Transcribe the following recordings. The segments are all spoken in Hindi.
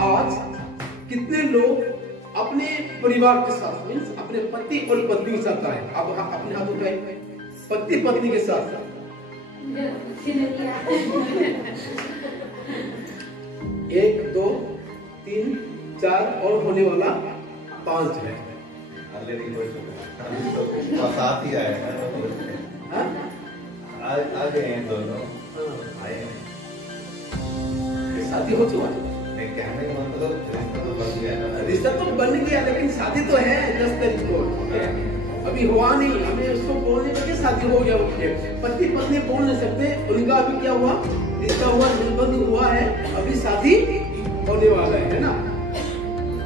आज कितने लोग अपने परिवार के साथ मीन्स अपने पति और पत्नी के साथ आए? अब अपने हाथ उठाए, पति पत्नी के साथ। एक, दो, तीन, चार और होने वाला 5 है। साथ ही आए आ गए हैं दोनों, आए हैं। शादी हो चुका? कहने का मतलब रिश्ता तो बन गया, लेकिन शादी तो है 10 तारीख को, अभी हुआ नहीं। हमें उसको बोलने लगे शादी हो गया, पति पत्नी बोल नहीं सकते, उनका अभी क्या हुआ, रिश्ता हुआ, निबंध हुआ है, अभी शादी होने वाला है ना।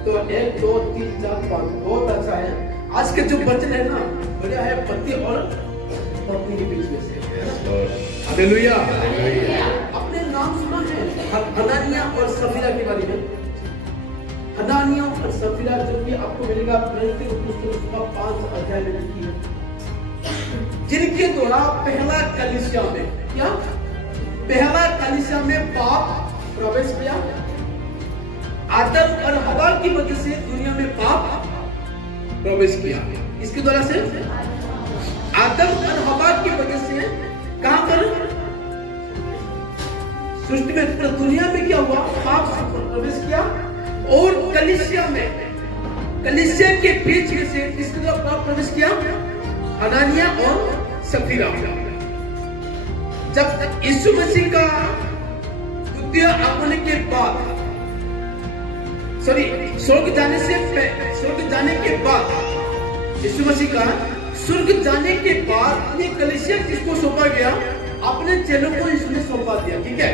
तो 1, 2, 3, 4, 5 बहुत अच्छा है। आज के जो वचन है ना, बढ़िया है, पति और पत्नी के बीच में से, हालेलुया। अपने नाम सुना है हनानिया और सफीरा के बारे में? हनानिया और सफीरा जो कि आपको मिलेगा प्रेरित पुस्तक का 5 अध्याय में लिखी है, जिनके द्वारा पहला कलीसिया में क्या, पहला कलीसिया में पाप प्रवेश किया। आदम और हवा की वजह से दुनिया में पाप प्रवेश किया। इसके द्वारा से आदम और हवा की वजह से कहां पर, सृष्टि में, दुनिया में क्या हुआ, पाप प्रवेश किया। और कलीसिया में, कलीसिया के बीच में से किसके द्वारा पाप प्रवेश किया, हनानिया और सफीरा। जब यीशु मसीह का द्वितीय आगमन के बाद, स्वर्ग जाने के बाद, यीशु मसीह का स्वर्ग जाने के बाद ये कलीसिया किसको सौंपा गया, अपने चेलों को इसने सौंपा दिया। ठीक है,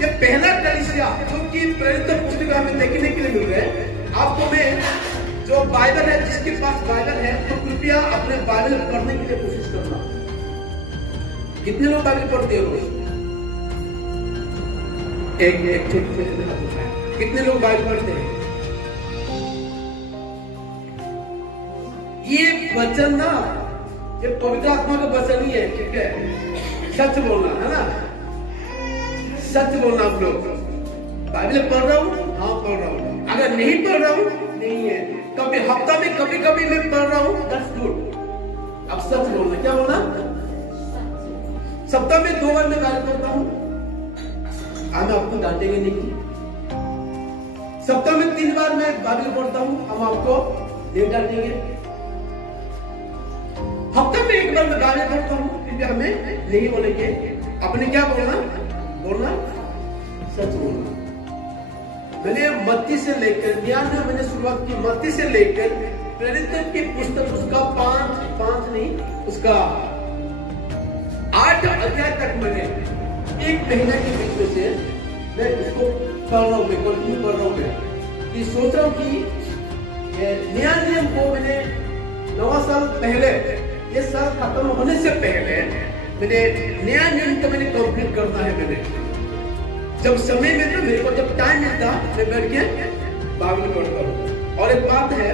ये पहला कलीसिया जो कि प्रेरित पुस्तक हमें देखने के लिए मिल रहे हैं। आपको मैं जो बाइबल है, जिसके पास बाइबल है, तो कृपया अपने बाइबल पढ़ने के लिए कोशिश करना। कितने लोग बाइबल पढ़ते हैं रोज? एक कितने लोग बाइबल पढ़ते हैं? ये वचन ना, ये पवित्र आत्मा का वचन ही है। ठीक है, सच बोलना है ना, सच बोलना। आप लोग बाइबल पढ़ रहा हूँ, हाँ पढ़ रहा हूँ, अगर नहीं पढ़ रहा हूँ नहीं है, कभी हफ्ता में कभी कभी मैं पढ़ रहा हूँ, दैट्स गुड। अब सच बोलना, क्या बोलना, सप्ताह में 2 बार मैं बाइबल पढ़ता हूँ, हम आपको डांटेंगे नहीं। सप्ताह में 3 बार मैं बाइबल पढ़ता हूँ, हम आपको नहीं डांटेंगे। हफ्ते में 1 बार मैं बाइबल पढ़ता हूँ, क्योंकि हमें नहीं बोलेंगे। अपने क्या बोलना, सच बोलना। मैंने मत्ती से लेकर, मैंने शुरुआत की मत्ती से लेकर प्रेरित की पुस्तक उसका 5 नहीं, उसका 8 अध्याय तक मैंने 1 महीने के बीच में से मैं इसको पढ़ रहा हूँ, कंटिन्यू कर रहा हूँ। मैं सोच रहा हूँ कि नया नियम को मैंने 9 साल पहले, ये साल खत्म होने से पहले मैंने नया नियम को मैंने कंप्लीट करना है। मैंने जब समय मिलता, मेरे को जब टाइम मिलता, मैं बैठ के बाइबल पढ़ता हूँ। और एक बात है,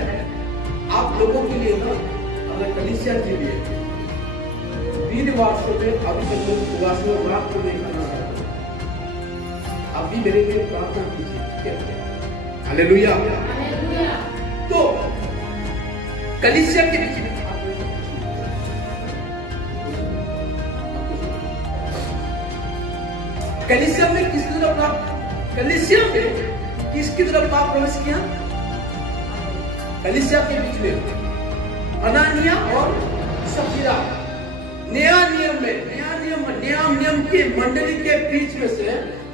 आप लोगों के लिए ना, अगर कलीसिया के लिए वीरवार से मैं अभी तक मैं उपवास में रात को नहीं खाना चाहता, आप भी मेरे लिए प्रार्थना कीजिए। हालेलुया। तो कलीसिया के बीच में कलीसिया में किसकी तरफ पाप प्रवेश किया, कलीसिया के बीच में हनानिया और सफीरा। नया नियम के मंडली के बीच में से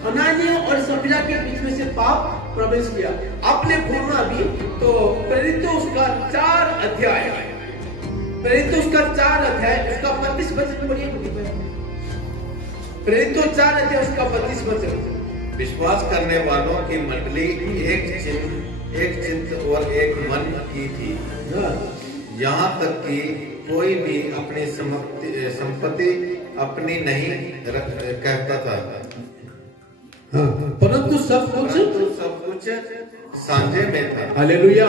हनानिया और सफीरा के बीच में से पाप प्रवेश किया। आपने खोलना भी तो प्रेरितों उसका 4 अध्याय, प्रेरितों उसका 4 अध्याय, उसका 32 वचन पढ़िए। प्रेरितों 4 अध्याय उसका 32 वचन। विश्वास करने वालों की मंडली एक चित्त और एक मन की थी, यहाँ तक कि कोई भी अपनी संपत्ति अपनी नहीं कहता था, परंतु सब कुछ साझे में था। हालेलुया।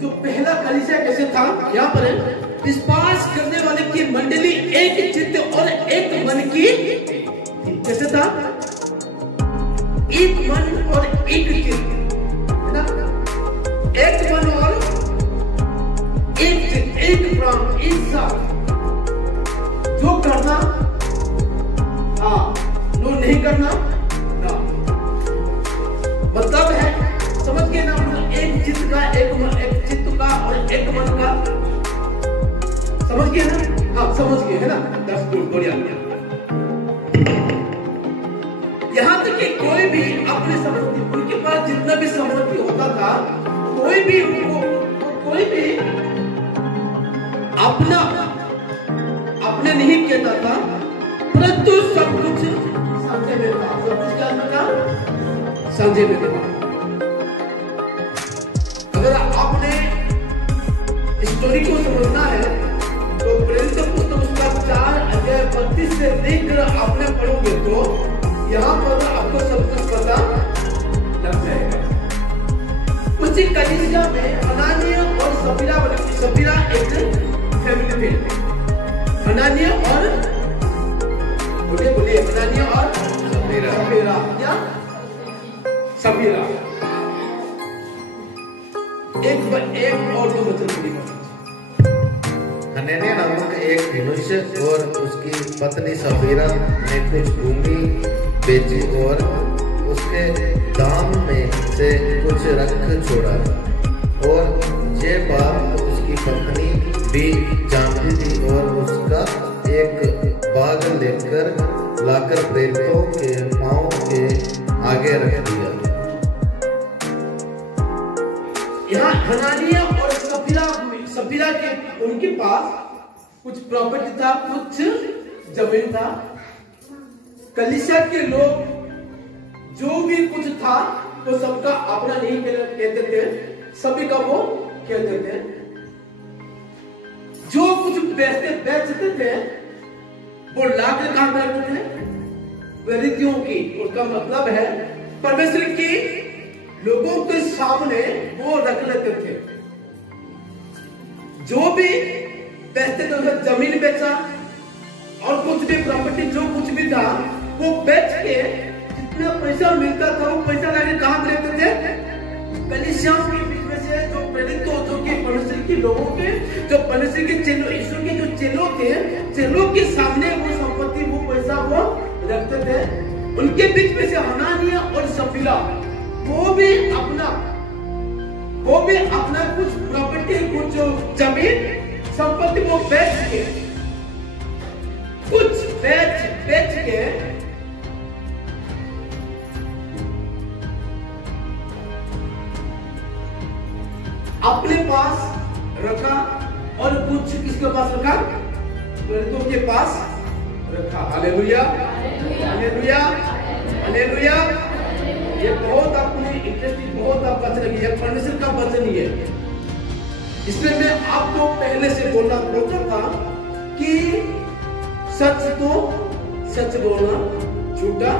जो पहला कलीसिया कैसे था, यहाँ पर है, विश्वास करने वाले की मंडली एक चित्त और एक मन की, कैसे था, एक मन और एक चित्त, है ना, एक मन और एक चित्त, एक प्राण, एक साथ जो करना, हाँ, जो नहीं करना ना, मतलब है, समझ गए ना, मतलब एक चित्त का, एक मन, एक चित्त का और एक मन का, समझ गए ना, हाँ समझ गए, है ना, 10 गुड, बढ़िया। यहाँ तक कि कोई भी अपने समृद्धि, उनके पास जितना भी समृद्धि होता था, कोई भी अपने नहीं कहता था, परंतु सब कुछ साझे में था। सब कुछ क्या था? साझे में था। अगर आपने स्टोरी को समझना है तो प्रेरित पुस्तक उसका 4:32 से लेकर आपने पढ़ोगे तो यहाँ पर आपको सब कुछ पता लग जाएगा। उसी कलीसिया में हनानिया और सफीरा एक फैमिली थे। हनानिया और बोलिए हनानिया और सफीरा या सफीरा, एक और दो वचन बोलिए। हनन्याह नामक एक मनुष्य और उसकी पत्नी सफीरा ने कुछ भूमि बेची और उसके दाम में से कुछ रख छोड़ा, और ये बात उसकी पत्नी भी जानती थी, और उसका एक बाग लेकर लाकर प्रेरितों के पांव के आगे रख दिया। यहाँ हनानिया और सफीरा के उनके पास कुछ प्रॉपर्टी था, कुछ जमीन था। कलीसिया के लोग जो भी कुछ था वो सबका अपना नहीं कहते थे, सभी का वो कहते थे। जो कुछ बेचते थे वो लाकर कहां करते थे? प्रेरितों की। उसका मतलब है परमेश्वर की लोगों के सामने वो रख लेते थे। जो भी बेचते थे, उसे जमीन बेचा और कुछ भी प्रॉपर्टी जो कुछ भी था वो बेच के जितना पैसा मिलता था वो पैसा लाके कहां देते थे? कलीसियाओं के बीच में से जो प्रेरित जो कि परमेश्वर के लोगों के, जो परमेश्वर के चेलों, यीशु के जो चेलों थे, चेलों के सामने वो संपत्ति, वो पैसा वो रखते थे। उनके बीच में से हनानिया और सफीरा वो भी अपना कुछ प्रॉपर्टी, कुछ जमीन संपत्ति वो बेच के, कुछ बेच के अपने पास रखा और कुछ किसके पास रखा? प्रेरितों के पास रखा। Hallelujah, hallelujah, hallelujah. ये बहुत अपने इंटरेस्टिंग, बहुत आप वचन है, परमेश्वर का वचन ही है। इसलिए मैं आपको पहले से बोलता था कि सच तो सच बोलना, झूठा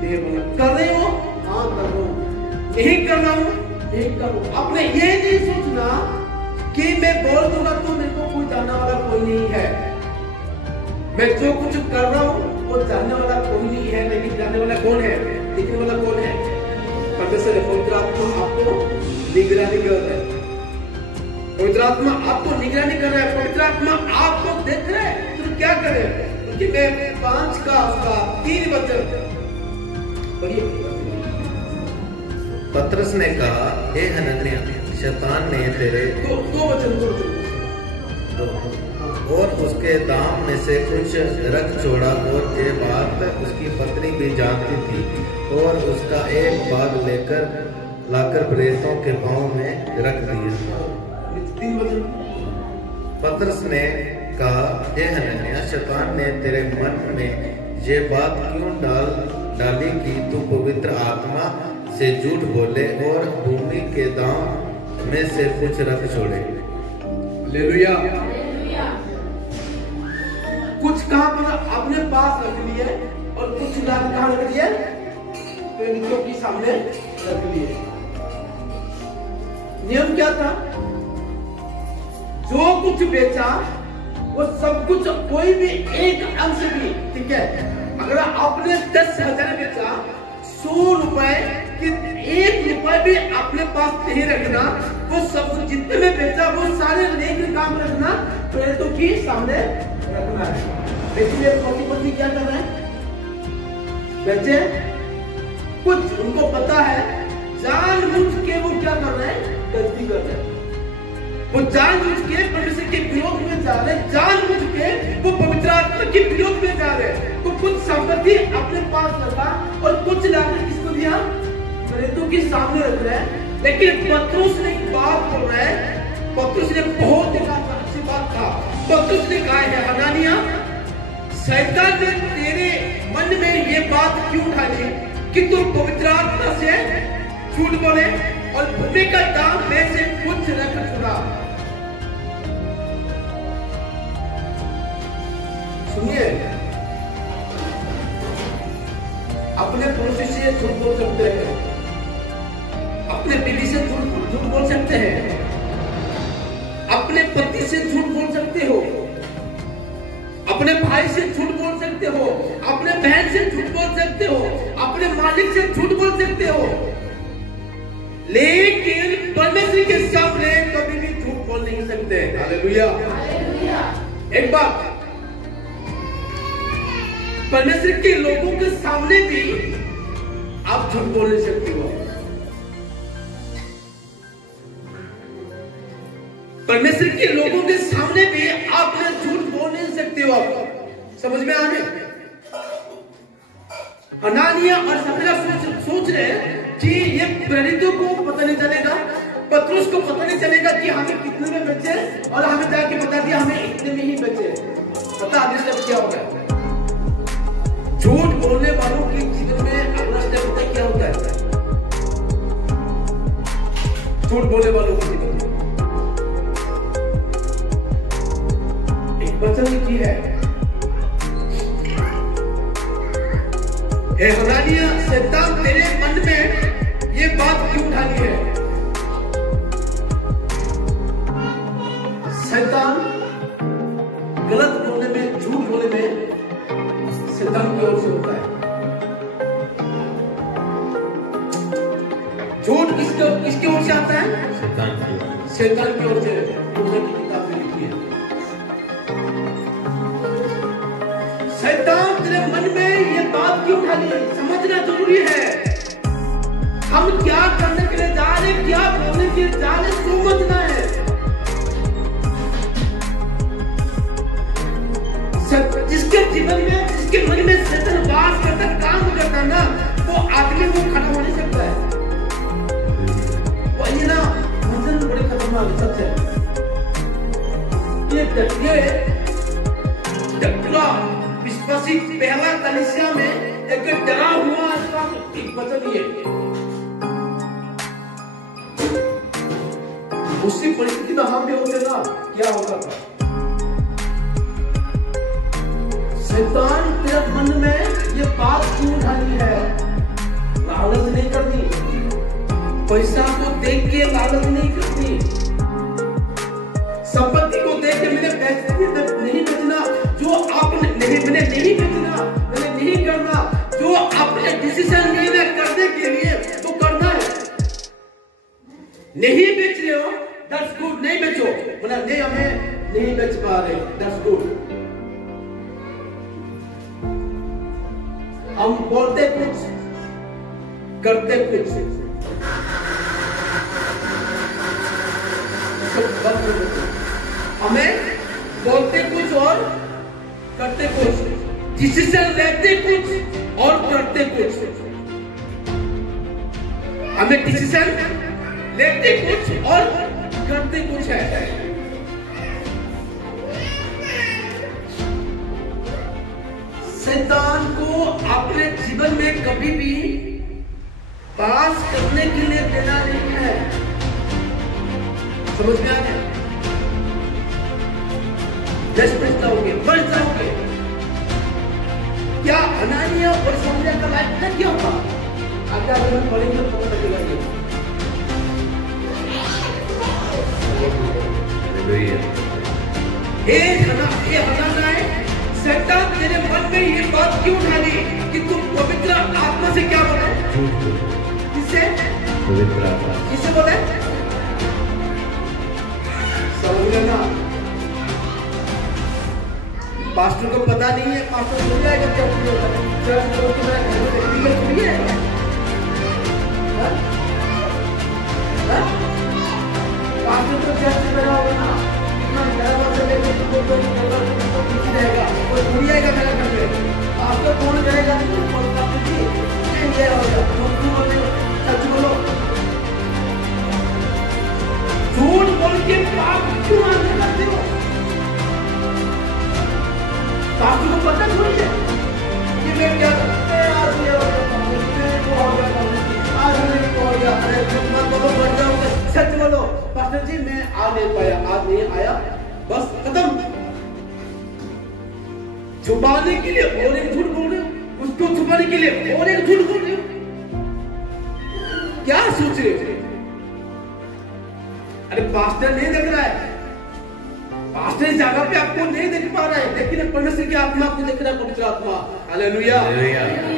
नहीं बोलना। कर रहे हो? हाँ कर रहा हूं। नहीं कर रहा हूं? नहीं कर रहा हूं। आपने ये नहीं सोचना कि मैं बोल दूंगा तो मेरे को कोई जानने वाला कोई नहीं है। मैं जो कुछ कर रहा हूं वो जानने वाला कोई नहीं है, लेकिन जानने वाला कौन है? देखने वाला कौन है? परमेश्वर है। पवित्र आत्मा आपको निगरानी कर रहा है। पवित्र आत्मा आपको निगरानी कर रहा है। पवित्र आत्मा आपको देख रहा है तुम क्या करे। क्योंकि मैं 5 का 3 वचन पढ़िए। पतरस ने कहा, हे हनन्याह, शैतान ने तेरे दो वचन और उसके दाम में से कुछ रख छोड़ा, और ये बात उसकी पत्नी भी जानती थी, और उसका एक बाग लाकर प्रेरितों के पांव में रख दिया। पतरस ने कहा, हे हनन्याह, शैतान ने तेरे मन में ये बात क्यों डाली कि तू पवित्र आत्मा से झूठ बोले और भूमि के दाम में से कुछ रख छोड़े। हालेलुया। कुछ कहां पर अपने पास रख लिए और कुछ लाभ कहां रख लिए? प्रेरितों के सामने रख लिए। नियम क्या था? जो कुछ बेचा वो सब कुछ, कोई भी एक अंश भी, ठीक है, अगर आपने 10,000 बेचा, 100 रुपए कि 1 रुपए भी अपने पास नहीं रखना, वो सब जितने में बेचा वो सारे लेकर काम रखना, प्रेरितों के सामने रखना है। देखिए पति क्या कर रहे हैं, बेचे कुछ, उनको पता है जानबूझ के वो क्या कर रहे हैं, गलती कर रहे हैं, वो जानबूझ के परमेश्वर के विरोध में जा रहे हैं, जानबूझ के वो पवित्र आत्मा के विरोध में जा रहे हैं। तो कुछ संपत्ति अपने पास रखा और कुछ लाकर किसको दिया, प्रेरितों के सामने रख रहे हैं। लेकिन पतरस ने एक बात बोल रहा है, पतरस ने बहुत अच्छी बात कहा। पतरस ने कहा है, हनानिया, शैतान ने तेरे मन में ये बात क्यों उठा ली कि तू पवित्र आत्मा से झूठ बोले और भूमि का दाम में से कुछ रख छुड़ा। सुनिए, अपने पड़ोसी से झूठ बोल सकते हैं, अपने बीवी से झूठ बोल सकते हैं, अपने पति से झूठ बोल सकते हो, अपने भाई से झूठ बोल सकते हो, अपने बहन से झूठ बोल सकते हो, अपने मालिक से झूठ बोल सकते हो, लेकिन परमेश्वर के सामने कभी भी झूठ बोल नहीं सकते। हालेलुया। एक बात, परमेश्वर के लोगों के सामने भी आप झूठ बोल नहीं सकते हो। परमेश्वर के लोगों के सामने भी आप झूठ बोल नहीं सकते हो। आप समझ में आ रहे? हनानिया और सफीरा सोच रहे हैं कि ये प्रेरितों को पता नहीं चलेगा, पतरस को पता नहीं चलेगा कि हमें कितने में बचे, और हमें जाके बता दिया हमें इतने में ही बचे। पता आगे स्टेप क्या होगा? झूठ बोलने वालों के जीवन में अगला स्टेप होता है, क्या होता है? झूठ बोलने वालों के जीवन में एक वचन लिखी है, हे हनानिया, शैतान तेरे मन में ये बात क्यों उठाई है? शैतान गलत बोलने में, झूठ बोलने में शैतान की ओर से होता है। झूठ किसके ओर से आता है? शैतान की ओर से। मूसा की किताब में लिखी है, शैतान तेरे मन में ये बात क्यों उठा ली? समझना जरूरी है, हम क्या करने के लिए जा रहे, क्या बोलने के लिए जा रहे, समझना है। जिसके जीवन में, जिसके मन में शैतान वास करता, काम करता ना, वो आदमी को खड़ा हो नहीं सकता है। वो ये ना भजन बड़े खतरनाक है सबसे। ये डरा विश्वासी पहला कलीसिया में एक डरा हुआ एक वचन ये, उसी परिस्थिति में हम भी होते ना, क्या होता था? शैतान तेरे मन में ये बात क्यों उठानी है? लालच नहीं करनी, पैसा को देख के लालच नहीं करनी, संपत्ति को देख के मैंने पैसे नहीं बेचना, जो आपने मैंने नहीं बेचना, मैंने नहीं करना, जो आपने डिसीजन लेना करने के लिए तो करना है। नहीं बेच रहे हो, दैट्स गुड, नहीं बेचो, मतलब नहीं हमें नहीं बेच पा रहे, दैट्स गुड। हम बोलते कुछ, करते कुछ, हमें बोलते कुछ और करते कुछ, डिसीजन लेते कुछ और करते कुछ। हमें डिसीजन लेते कुछ और करते कुछ है। शैतान को अपने जीवन में कभी भी पास करने के लिए देना नहीं है। समझ में आ गया? जज जाओगे, बढ़ जाओगे। क्या हनानिया और सफीरा का लाइफ में क्या हुआ? आगे आगे हम पढ़ेंगे तो पता लगेगा। ये हनानिया, शैतान तेरे मन में ये बात क्यों डाली कि तुम पवित्र आत्मा से क्या बोले? किससे? पवित्र आत्मा। किससे बोले? समझ लेना, पास्टर को पता नहीं है, पास्टर भूल जाएगा चर्च में, चर्च लोग तो मेरा घर में देखने के लिए है। पास्टर तो चर्च में रहा होगा ना, इतना घर से लेके तो पीछे रहेगा, कोई भूल जाएगा मेरा घर में। पास्टर कौन करेगा? पास्टर जी ये होगा, सच बोलो। झूठ बोल के पाप क्यों आगे करते हो? पास्टर को पता थोड़ी है कि मैं क्या आज ये हो गया, आज हो गया, अरे तुम मत बोलो, बढ़ जाओगे। सच बोलो, पास्टर जी मैं आ नहीं पाया, आज नहीं आया, बस खत्म। छुपाने के लिए और एक झूठ बोल रहे हो, उसको छुपाने के लिए और एक झूठ बोल रहे हो, क्या सोच रहे हो? अरे पास्टर नहीं देख रहा है, पास्टर इस जगह पे आपको नहीं देख पा रहा है, लेकिन परमेश्वर की आत्मा आपको देख रहा है, पवित्र आत्मा। हालेलुया।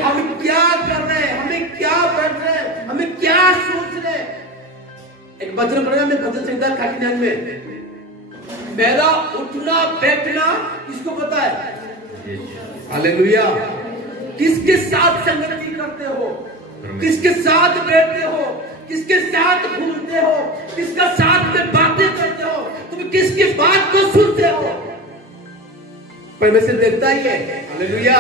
हम क्या कर रहे हैं, हमें क्या बैठ रहे हैं, हमें क्या सोच रहे हैं? एक वचन पढ़ा मैं भजन संहिता 39 में, मेरा उठना बैठना किसको पता है? हालेलुया। किसके साथ संगति करते हो, किसके साथ बैठते हो, किसके साथ घूमते हो, किसका साथ में बातें करते हो, तुम किसकी बात को सुनते हो, परमेश्वर देखता ही है। हालेलुया।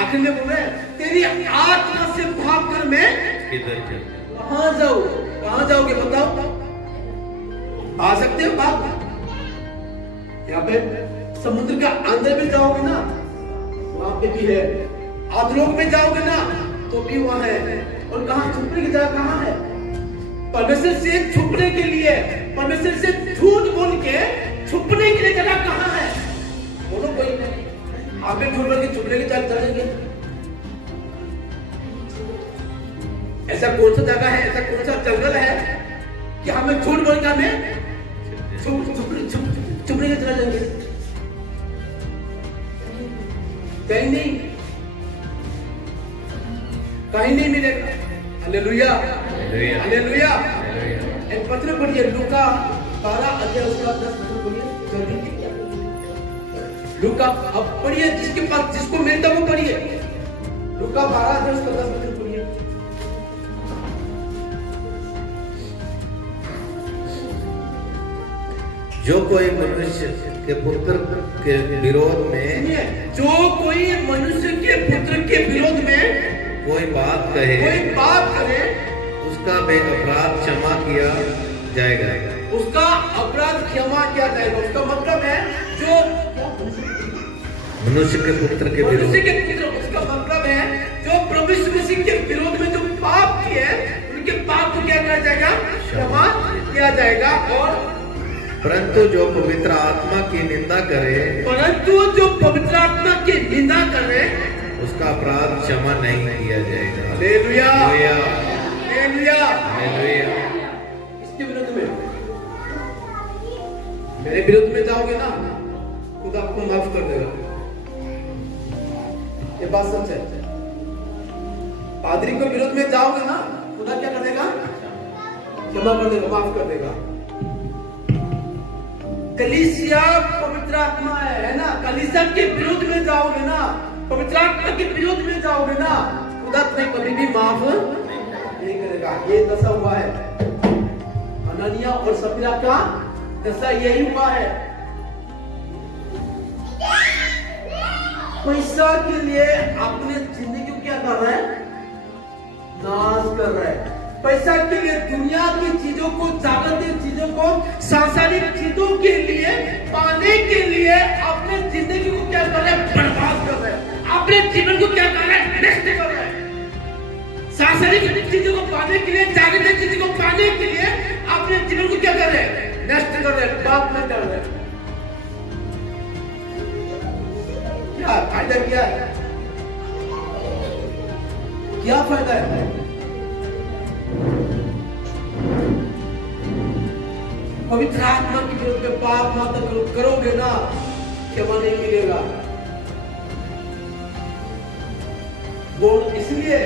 आखिर में बोल रहे तेरी आत्मा से भागकर मैं कहां जाऊं? कहां जाओगे बताओ? आ सकते हो भाग? यहाँ पे समुद्र का अंदर में जाओगे ना, वहां पे भी है। अधलोक में जाओगे ना तो भी वहां है। और कहां छुपने की जगह कहां है? परमेश्वर से छुपने के लिए, परमेश्वर से झूठ बोल के छुपने के लिए जगह कहां है? बोलो कोई नहीं। आप झूठ बोल के छुपने की जगह चलेंगे? ऐसा कौन सा जगह है, ऐसा कौन सा जंगल है कि हमें झूठ बोल के हमें छुपने की जगह जाएंगे? कहीं नहीं, कहीं नहीं मिलेगा। Hallelujah, hallelujah. एक पत्र पढ़िए, लूका 12 अध्याय उसका 10 पत्र पढ़िए जल्दी। लूका अब पढ़िए, जिसके पास जिसको मिलता वो पढ़िए। लूका 12 अध्याय उसका 10 पत्र पढ़िए। जो कोई मनुष्य के पुत्र के विरोध में, जो कोई मनुष्य के पुत्र के विरोध में कोई बात कहे, उसका अपराध क्षमा किया जाएगा, उसका अपराध क्षमा किया जाएगा। उसका मतलब है जो मनुष्य के पुत्र के विरोध, उसका मतलब है जो प्रभु यीशु मसीह के विरोध में जो पाप किए उनके पाप को क्या किया जाएगा? क्षमा किया जाएगा। और परंतु जो पवित्र आत्मा की निंदा करे, उसका अपराध क्षमा नहीं किया जाएगा। Hallelujah, hallelujah, hallelujah. इसके विरुद्ध में, मेरे विरुद्ध में जाओगे ना, खुदा आपको माफ कर देगा। ये बात सच है। पादरी के विरोध में जाओगे ना, खुदा क्या कर देगा? क्षमा कर देगा, माफ कर देगा। कलीसिया पवित्र आत्मा है ना, कलीसिया के विरोध में जाओगे ना, पवित्र आत्मा के विरोध में जाओगे ना, खुदा तुम्हें कभी भी माफ नहीं करेगा। ये दशा हुआ है हननिया और सफीरा का, दशा यही हुआ है। पैसा के लिए अपने जिंदगी को क्या कर रहा है? नाश कर रहा है। पैसा के लिए दुनिया की चीजों को, जागतिक चीजों को, सांसारिक चीजों के लिए पाने के लिए अपने जिंदगी को क्या कर रहे हैं? बर्बाद कर रहे हैं। अपने जीवन को क्या कर रहे हैं? नष्ट कर रहे हैं। सांसारिक चीजों को पाने के लिए, जागतिक चीजों को पाने के लिए अपने जीवन को क्या कर रहे हैं? नष्ट कर रहे हैं, पाप में कर रहे हैं। क्या फायदा क्या है? क्या फायदा है? पवित्र आत्मा के विरुद्ध में पाप मत करोगे ना, क्षमा नहीं मिलेगा। वो इसलिए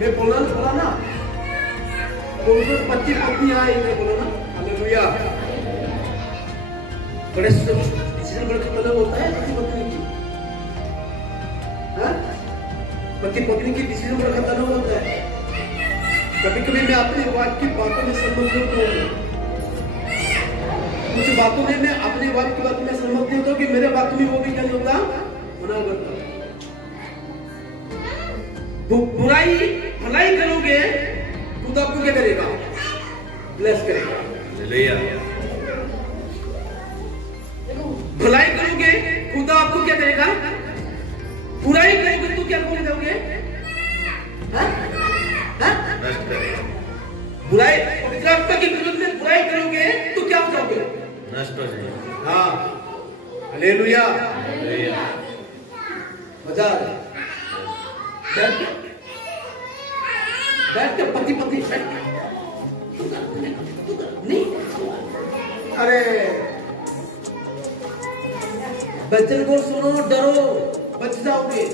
मैं बोला ना, तो उसमें पति पत्नी आए, मैं बोला ना, हालेलुया। बड़े डिसीजन बड़ा खतरनाक होता है पति पत्नी की, पति पत्नी की डिसीजन बड़ा खतरनाक होता है। कभी कभी मैं अपनी वाइफ की बातों में सहमत नहीं हूँ, कुछ बातों में मैं अपनी वाइफ की बातों में सहमत नहीं होता कि मेरे बातों में वो भी क्या नहीं होता, मना करता। बुराई भलाई करोगे खुद आपको क्या करेगा, ब्लेस करेगा। भलाई करोगे खुदा आपको क्या करेगा, बुराई करोगे तो क्या बोल जाओगे, बुराई पवित्र आत्मा के विरुद्ध में बुराई करोगे तो क्या हो जाओगे, नष्ट हो जाएगा। हाँ, हालेलुया, मजा आ रहा है। बैठ के पति पत्नी नहीं, अरे बच्चन को सुनो, डरो, बच जाओगे।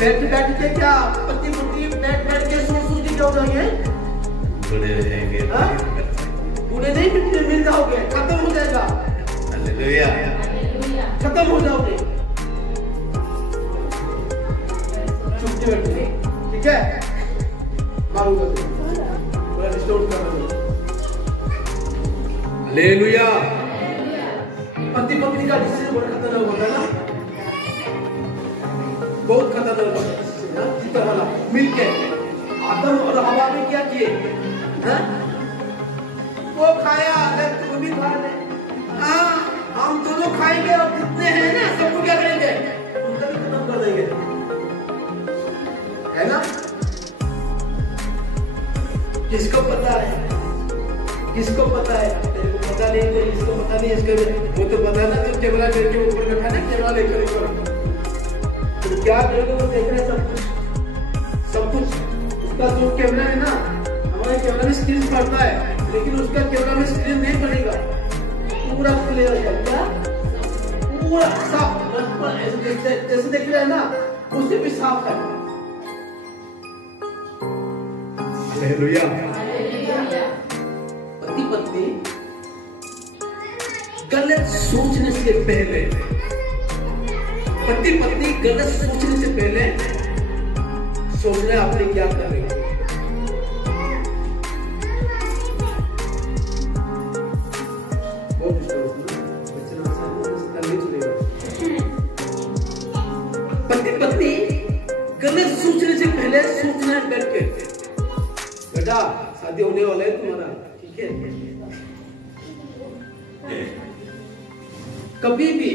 बैठ के क्या पति पत्नी बैठ के सोच के क्या हो जाएंगे, बूढ़े हो जाएंगे। बूढ़े नहीं मिल जाओगे, खत्म हो जाएगा। हालेलुया, खत्म हो जाओगे। ठीक है, हालेलुया। पति पत्नी का डिसीजन बड़ा खतरनाक होता है ना, बहुत खतरनाक होता है। जितना वाला मिलके आदम और हवा ने क्या किए, वो खाया, तुम भी खा ले, हम दोनों खाएंगे और जितने हैं ना सबको क्या करेंगे, उनका भी खत्म कर देंगे, है ना। किसको पता है, किसको पता है, तेरे को पता नहीं तो इसको पता नहीं, इसको वो तो पता ना, जो कैमरा लेके ऊपर बैठा ना, कैमरा लेकर ऊपर, तो क्या करोगे, वो देख रहे सब कुछ, सब कुछ। उसका जो कैमरा है ना, हमारे कैमरा में स्क्रीन पड़ता है, लेकिन उसका कैमरा में स्क्रीन नहीं पड़ेगा, पूरा क्लियर है, क्या पूरा साफ, जैसे देख रहे हैं ना, उससे भी साफ है। हालेलुया। पति पत्नी गलत सोचने से पहले, पति पत्नी गलत सोचने से पहले सोचना आपने क्या कर रहे हो। पति पत्नी गलत सोचने से पहले सोचना है बैठ के, बेटा शादी होने वाला है तुम्हारा, ठीक है। कभी भी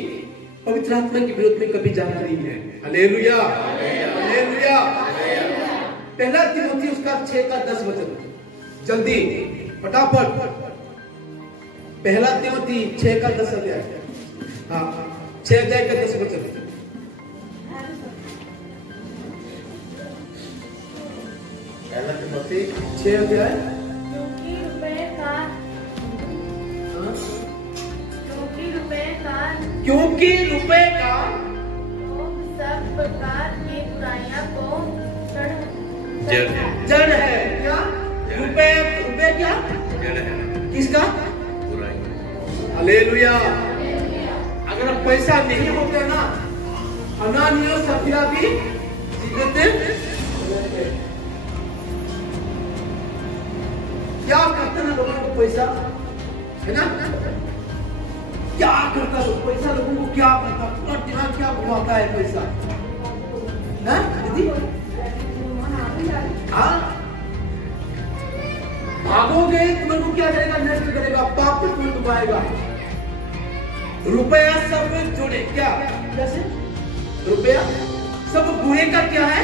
पवित्र आत्मा के विरोध में कभी जाना नहीं है। Hallelujah, hallelujah. पहला तिमोथी उसका 6:10 वचन, जल्दी फटाफट, पहला तिमोथी 6:10 अध्याय, हाँ 6 अध्याय का 10 वचन। पहला तिमोथी 6 अध्याय, क्योंकि रुपए का सब प्रकार की बुराइयों को जड़ है। क्या रुपए, रुपए क्या जड़ है, किसका, बुराई। हालेलुया। अगर पैसा नहीं होता ना, अनानिया सफीरा भी जीते थे। क्या करते ना लोगों को पैसा, है ना, क्या करता है पैसा, लोगों को क्या करता, पूरा दिमाग क्या घुमाता है पैसा, है दीदी। हाँ, भागोगे तुम्हें को क्या करेगा, नष्ट करेगा, पाप पे तुम्हें डुबाएगा। रुपया सब जोड़े, क्या कैसे, रुपया सब बुरे का क्या है,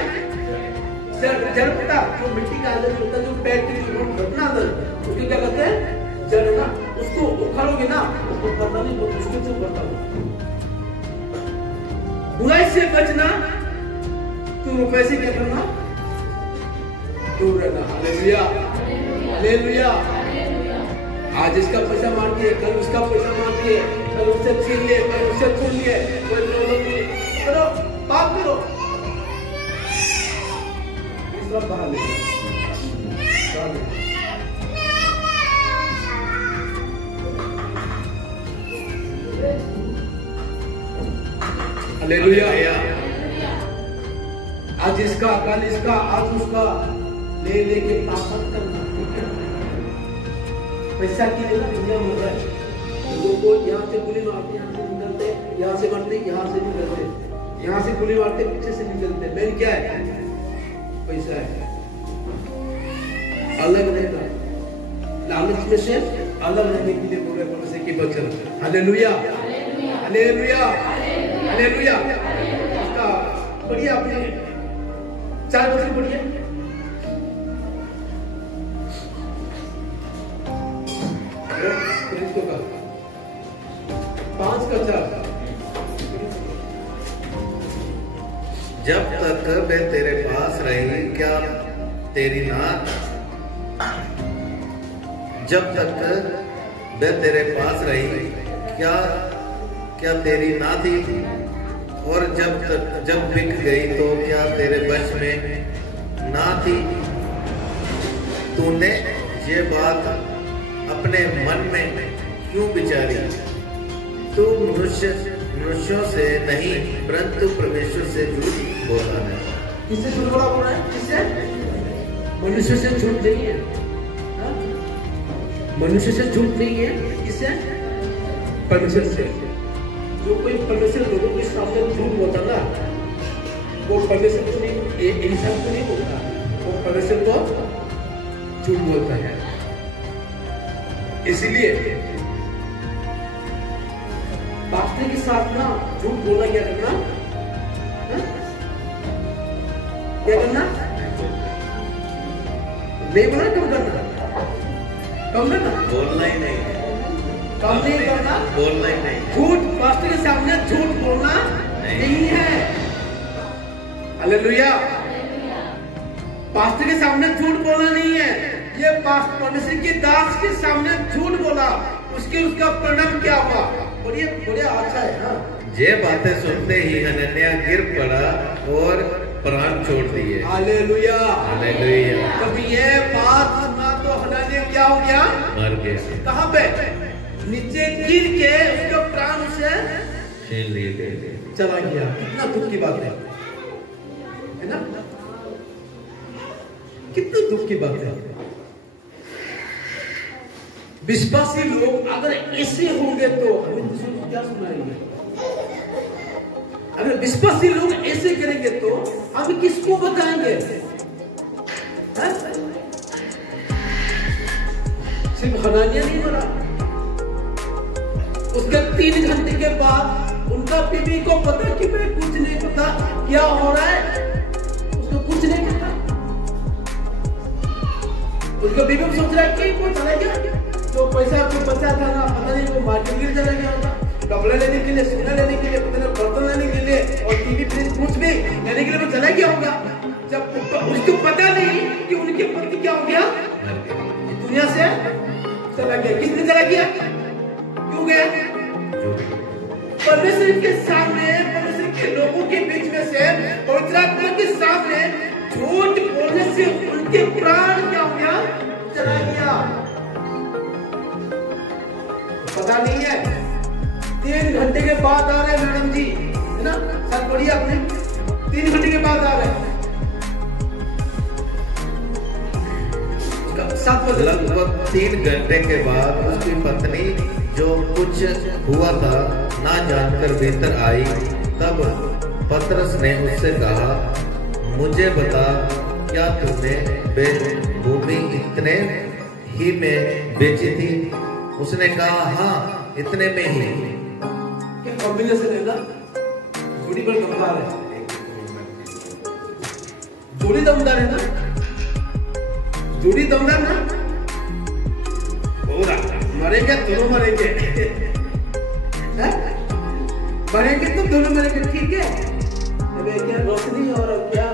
जड़ पता, जो मिट्टी का अंदर होता है, जो पेट की जो घटना अंदर, उसको क्या कहते हैं, जड़ ना। उसको उखाड़ोगे ना, उसको करना नहीं, बहुत मुश्किल से करता हूँ। बुराई से बचना तो रुपए से क्या करना, दूर रहना। Hallelujah, hallelujah. आज इसका पैसा मार दिए, कल उसका पैसा मार दिए, कल उससे छीन लिए, कल उससे छीन लिए, कोई प्रॉब्लम नहीं, करो पाप करो, दूसरा बाहर ले हालेलुया। आज इसका कल इसका आज उसका ले लेके पाप मत करना, ठीक है? पैसा की लेना दुनिया में हो रहा है। लोगों को यहाँ से गोली मारते, यहाँ से निकलते, यहाँ से मरते, यहाँ से निकलते, यहाँ से गोली मारते, पीछे से निकलते। मेन क्या है? पैसा है। अलग रहना, लालच में से अलग रहने के लिए बोल रहे परमेश्वर की वचन। Hallelujah, hallelujah, hallelujah. इसका पढ़िए आपने 4 वचन पढ़िए। इसको का 5 का 4। जब तक वे तेरे पास रही क्या तेरी ना, जब तक वे तेरे पास रही क्या क्या तेरी ना थी, और जब बिक गई तो क्या तेरे वश में ना थी। तूने ये बात अपने मन में क्यों विचारी? तू मनुष्यों से नहीं परंतु परमेश्वर से झूठ बोला है। किससे झूठ बोला बोल रहा है? किससे? मनुष्य से झूठ नहीं है। मनुष्य से झूठ नहीं है। किससे? परमेश्वर से। जो कोई परमेश्वर लोगों के सामने झूठ बोलता ना, वो परमेश्वर को नहीं, इंसान को नहीं बोलता, वो परमेश्वर को झूठ बोलता है। इसलिए पास्टर के साथ ना झूठ बोलना क्या करना? क्या करना? नहीं बोलना, कम करना, कम करना, बोलना ही नहीं, कम नहीं करना, बोलना ही नहीं। झूठ पास्टर के सामने झूठ बोलना नहीं है। हालेलुया। पास्टर के सामने झूठ बोलना नहीं है। ये परमेश्वर के दास के सामने झूठ बोला, उसका परिणाम क्या हुआ? बढ़िया अच्छा है। हाँ, ये बातें सुनते ही हनन्याह गिर पड़ा और प्राण छोड़ दिए। Hallelujah, hallelujah. जब ये बात सुना तो हनन्याह क्या हो गया? मर गया। कहाँ पे? नीचे गिर के उसका प्राण उसे छीन लिए चला गया। कितना दुख की बात है ना? कितना दुख की बात है। विश्वासी लोग अगर ऐसे होंगे तो हमें दूसरों को क्या सुनाएंगे? अगर विश्वासी लोग ऐसे करेंगे तो हम किसको बताएंगे? सिर्फ हनन्याह नहीं मरा, उसके 3 घंटे के बाद उनका बीवी को पता कि मैं कुछ नहीं पता क्या हो रहा है, उसको कुछ नहीं पता। उसका बीवी सोच रहा है कि वो चला गया, तो पैसा जो बचा था ना, पता नहीं वो मार्केट में चला गया होगा, कपड़े लेने के लिए, सोना लेने के लिए, पता नहीं बर्तन लेने के लिए, और टीवी फ्रिज कुछ भी लेने के लिए वो चला गया होगा। जब उसको पता नहीं कि उनके पति क्या हो गया, दुनिया से चला गया। किसने चला गया? क्यों गया? परमेश्वर के सामने, परमेश्वर के लोगों के बीच में से, पवित्र आत्मा के सामने झूठ बोलने से उनके प्राण क्या हो गया? चला गया। पता नहीं है। 3 घंटे के बाद आ रहे मैडम जी, है ना? सर पढ़िए आपने, 3 घंटे के बाद आ रहे। लगभग 3 घंटे के बाद उसकी पत्नी जो कुछ हुआ था ना जानकर भीतर आई। तब पतरस ने उससे कहा, मुझे बता, क्या तुमने भूमि इतने ही में बेची थी? उसने कहा, हाँ, इतने में ही। क्या कॉम्बिनेशन है ना? जोड़ी पर दमदार है, जोड़ी दमदार है ना, जोड़ी दमदार ना, पूरा मरेंगे, दोनों मरेंगे, मरेंगे तो दोनों मरेंगे, ठीक है? अबे क्या रोशनी और क्या?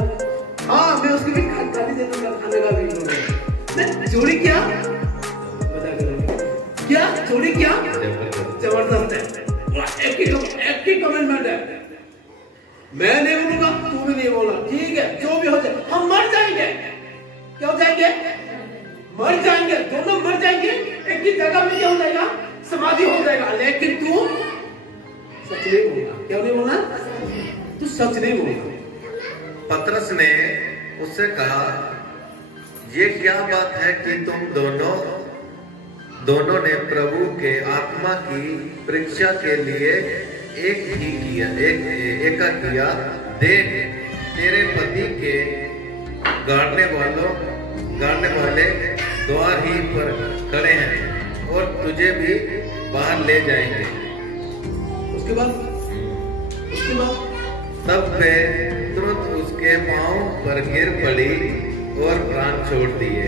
हाँ, मैं उसको भी खाली दे दूंगा, खाने का भी। जोड़ी क्या? क्या जोड़ी क्या? जबरदस्त है। एक ही कमेंटमेंट है, मैं नहीं बोलूंगा, तू भी नहीं बोलना, ठीक है? जो भी हो जाए, हम मर जाएंगे। क्या हो जाएंगे? मर जाएंगे, दोनों मर जाएंगे। एक ही जगह में क्या हो जाएगा? समाधि हो जाएगा। लेकिन तू सच नहीं बोलना। क्या नहीं बोलना? तू सच नहीं बोलना। पतरस ने उससे कहा, ये क्या बात है कि तुम दोनों ने प्रभु के आत्मा की परीक्षा के लिए एक किया। देख, तेरे पति के गाड़ने वाले द्वार ही पर खड़े हैं और तुझे भी बाहर ले जाएंगे। उसके बाद तब वे तुरंत उसके पांव पर गिर पड़ी और प्राण छोड़ दिए।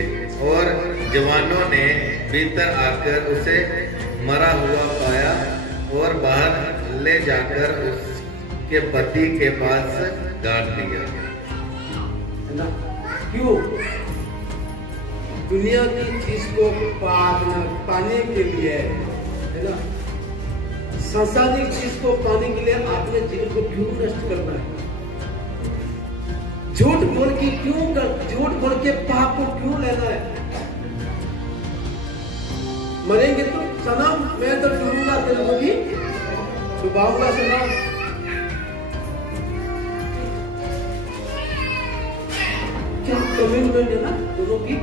और जवानों ने भीतर आकर उसे मरा हुआ पाया और बाहर ले जाकर उसके पति के पास गाड़ दिया। क्यों? दुनिया की चीज को पाने के लिए, है ना, सांसारिक चीज को पाने के लिए अपने जीवन को क्यों नष्ट करना है? झूठ बोल के पाप को क्यों लेना है? मरेंगे तो सनम, मैं तो डूबूंगा, तेरे को भी डुबाऊंगा सनम। क्या कमिटमेंट है ना दोनों की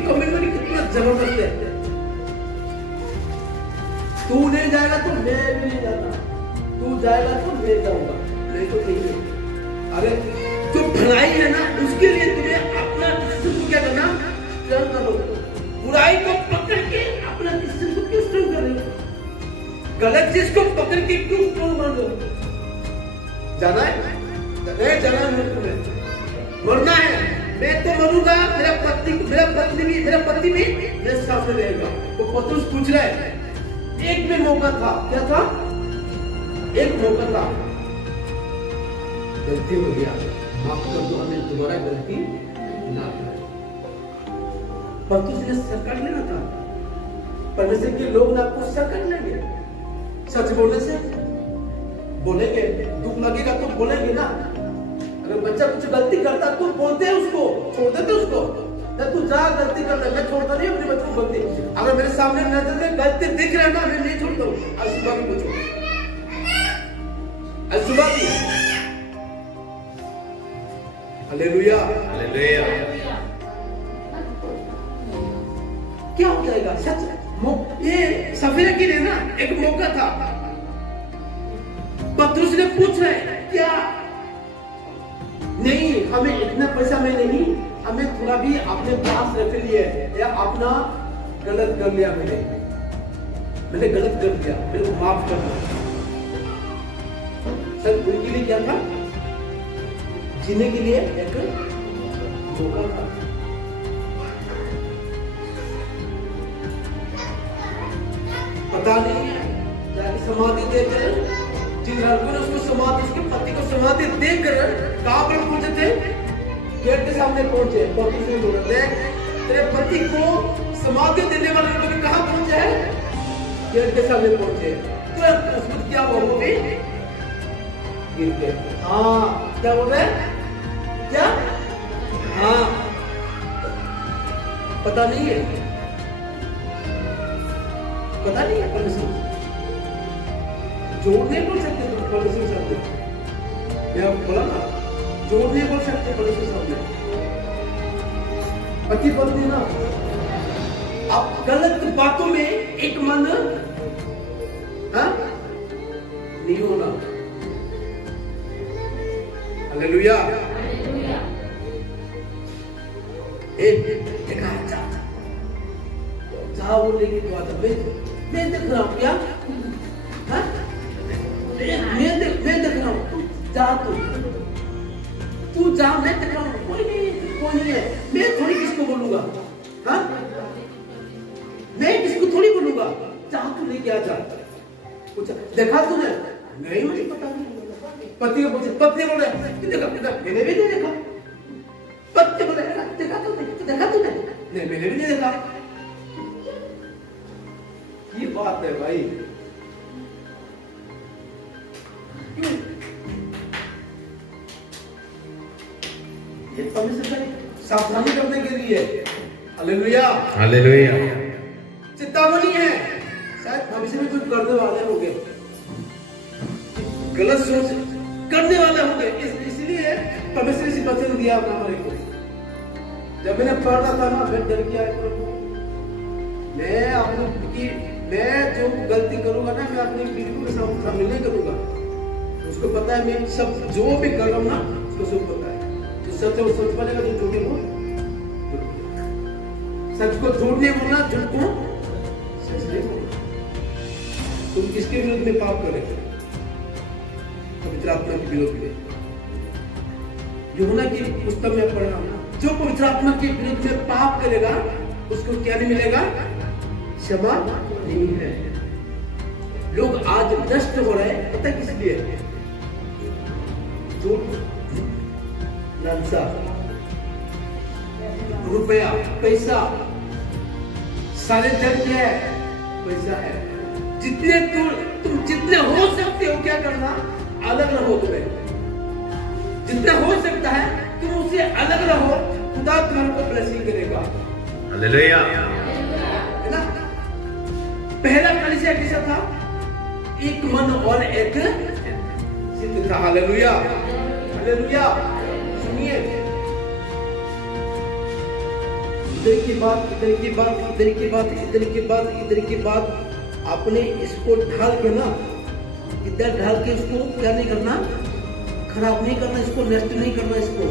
कमिटमेंट कितना जबरदस्त है। तू नहीं जाएगा तो मैं भी नहीं जाना, तू जाएगा तो मैं जाऊंगा, नहीं तो नहीं है। अरे जो भलाई है ना, उसके लिए तुम्हें अपना डिसीजन को क्या करना? स्ट्रॉन्ग करो। बुराई को पकड़ के अपना डिसीजन को क्यों स्ट्रॉन्ग कर रहे हो? गलत चीज को पकड़ के क्यों स्ट्रॉन्ग मान रहे हो? जाना है? नहीं जाना है तुम्हें, मरना है। मैं तो मरूंगा, मेरा पति भी मेरे साथ रहेगा। तो पतरस पूछ रहा है, एक में मौका था, क्या था? एक मौका था, गलती हो गया, माफ कर दो, हमें दोबारा गलती ना करें। पतरस ने सर काट लेना था। परमेश्वर के लोग ना आपको सर काट लेंगे। सच बोलने से बोलेंगे, दुख लगेगा तो बोलेंगे ना। अगर बच्चा कुछ गलती करता तो बोलते हैं उसको, छोड़ देते उसको, तू जा गलती करता, मैं छोड़ता नहीं अपने बच्चों को गलती। अगर मेरे सामने नजर में गलती दिख रहा है ना, मैं नहीं छोड़ता हूँ। आज सुबह भी पूछो, आज सुबह भी। Hallelujah, hallelujah. क्या हो जाएगा? सच ये सफेरा के लिए ना एक मौका था। पतरस ने पूछ रहे क्या? नहीं, हमें इतना पैसा में नहीं, हमें थोड़ा भी अपने पास रख लिए, या अपना गलत कर लिया, मैंने गलत कर दिया, मेरे को माफ कर दो। सर उनके लिए क्या था? जीने के लिए एक मौका था। पता नहीं है, जाके समाधि देकर, जिन लड़कों ने उसको समाधि, उसके पति को समाधि देकर कहां पर पहुंचे थे? गेट के सामने पहुंचे। पतरस ने बोला, देख तेरे पति को समाधि देने वाले लोग कहां पहुंचे हैं? गेट के सामने पहुंचे। तुरंत उसको क्या हुआ? वो भी गिर गए। हाँ, क्या बोल रहे हैं? क्या? हाँ, पता नहीं है, पता नहीं है। परमेश्वर जोड़ नहीं बोल सकते, परमेश्वर शब्द मैं बोला ना, जोड़ नहीं बोल सकते परमेश्वर शब्द। पति पत्नी ना, आप गलत बातों में एक मन नहीं होना। हालेलुया। देखा जा वो लेके तो आता, मैं देख रहा हूँ क्या? मैं देख रहा हूँ, जा तू जा, मैं देख रहा हूँ, कोई नहीं है। मैं थोड़ी किसको बोलूंगा? हाँ, मैं किसको थोड़ी बोलूंगा? जा तू लेके आ जा। पूछा देखा तूने? नहीं, मुझे पता नहीं। पति को पूछे, पत्नी बोल रहे देखा, मैंने भी नहीं देखा। पत्नी बोले देखा तूने? नहीं, मैंने भी नहीं देखा। ये बात है भाई। क्यों? ये परमेश्वर से सावधानी करने के लिए। Hallelujah, hallelujah. चेतावनी है। शायद भविष्य में कुछ करने वाले होंगे, गलत सोच करने वाले होंगे, इसलिए परमेश्वर ने वचन दिया अपना हमारे को। जब मैंने पढ़ रहा था ना, मैं डर गया, मैं अपनी मैं जो गलती करूंगा ना, मैं अपनी पीढ़ी के साथ शामिल नहीं करूंगा। उसको पता है मैं सब जो भी कर रहा हूँ ना, उसको सब पता है। जो सच है वो सच बनेगा, जो झूठ है वो सच को झूठ नहीं बोलना, झूठ को सच नहीं बोलना। तुम किसके विरुद्ध में पाप करेंगे? पवित्र आत्मा के विरोध में। यूहन्ना की पुस्तक में पढ़ रहा हूं, जो पवित्र आत्मा के विरुद्ध में पाप करेगा उसको क्या नहीं मिलेगा? क्षमा नहीं है। लोग आज नष्ट हो रहे हैं, पता किस लिए? झूठ, लालसा, रुपया, पैसा, सारे जग क्या है? पैसा है। जितने तुम जितने हो सकते हो क्या करना? अलग रहो। तुम्हें जितना हो सकता है तुम उससे अलग रहो, खुदा तुम्हारे को ब्लेसिंग करेगा। हालेलुया, है ना? पहला कलीसिया कैसा था? एक मन और एक चित्त था। Hallelujah, hallelujah. सुनिए, इधर की बात, इधर की बात, इधर की बात, इधर की बात, इधर की बात, आपने इसको ढाल के ना, इधर ढाल के इसको क्या नहीं करना? खराब नहीं करना, इसको नष्ट नहीं करना इसको।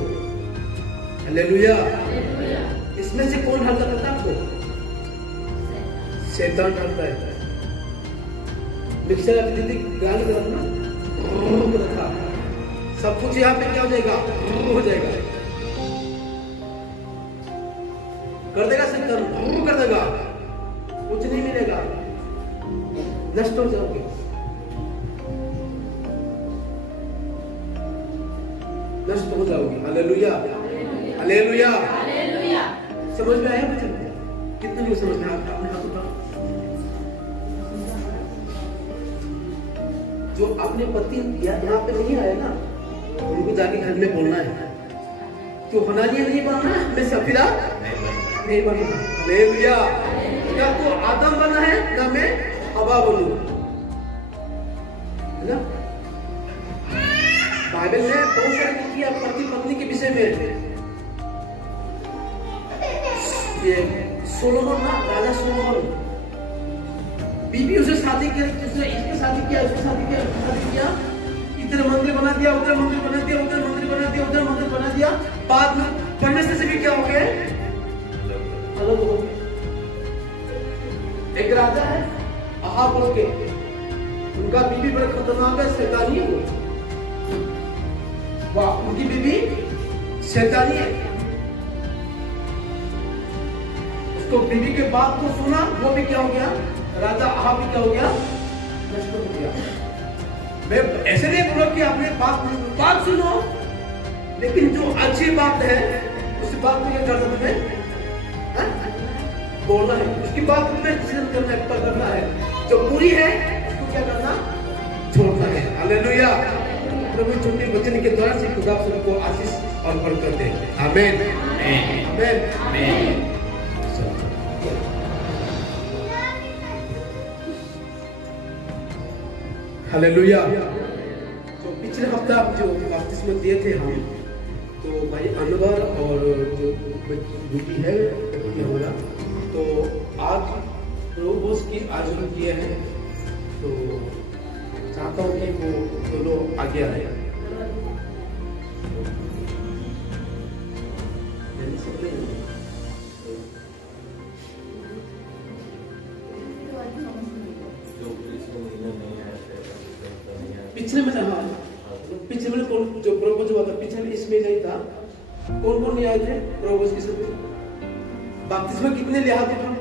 हालेलुया। इसमें से कौन ढालता पता आपको? शैतान ढालता है। मिक्सर आप दीदी गाल कर ना, रखा सब कुछ यहाँ पे क्या हो जाएगा? हो जाएगा, कर देगा शैतान, कर देगा, कुछ नहीं मिलेगा, नष्ट हो जाओगे। नष्ट हो जाओगे। Hallelujah, hallelujah, hallelujah. समझ में आया बच्चों? कितने लोग समझ में आया? अपने हाथ उठाओ। जो अपने पति यहाँ पे नहीं आए ना, उनको जाके घर में बोलना है। तो हनानिया नहीं बनना है, मैं सफीरा नहीं बनना। हालेलुया। क्या तो आदम बना है ना मैं हवा बनूं, है ना? बाइबल में बहुत सारे किया पति पत्नी के विषय में। ये सोलोमन ना, राजा सोलोमन, बीबी उसे शादी किया, उसने इसके शादी किया, उसने शादी किया, उसने शादी किया, इधर मंदिर बना दिया, उधर मंदिर बना दिया, उधर मंदिर बना दिया, उधर मंदिर बना दिया। बाद में परमेश्वर से भी क्या हो गए? अलग हो गए। एक राजा है अहाब बोल के, उनका बीबी बड़े खतरनाक है, शैतानी है। वाह, उनकी बीबी शैतानी है। उसको बीबी के बात को सुना, वो भी क्या हो गया? राजा अहाब भी क्या हो गया? नष्ट हो गया। मैं ऐसे नहीं बोला कि आपने बात सुनो, लेकिन जो अच्छी बात है उस बात को क्या करना तुम्हें? बोलना है, उसकी बात में डिसीजन करना है, पकड़ना है। जो बुरी है उसको क्या करना? छोड़ना है। हालेलुया। प्रभु छोटे वचन के द्वारा से खुदा सबको आशीष और बरकत दे। आमीन, आमीन, आमीन। हालेलुया। तो पिछले हफ्ता जो बपतिस्मा दिए थे हम, तो भाई अनवर और जो बेटी है हमारा, तो आज प्रभु बोस की आयोजन किए हैं, तो चाहता हूँ कि वो दोनों आगे आए। पिछले में हाँ, पिछले में कौन जो प्रभु जो था पिछले में इसमें नहीं था, कौन कौन नहीं आए थे प्रभु की सब? बपतिस्मा कितने ले हाथ उठा?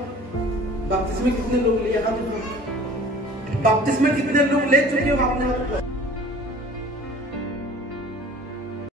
बपतिस्मा कितने लोग लिए हाथ उठा? बपतिस्मा कितने लोग ले चुके हो आपने हाथ उठा?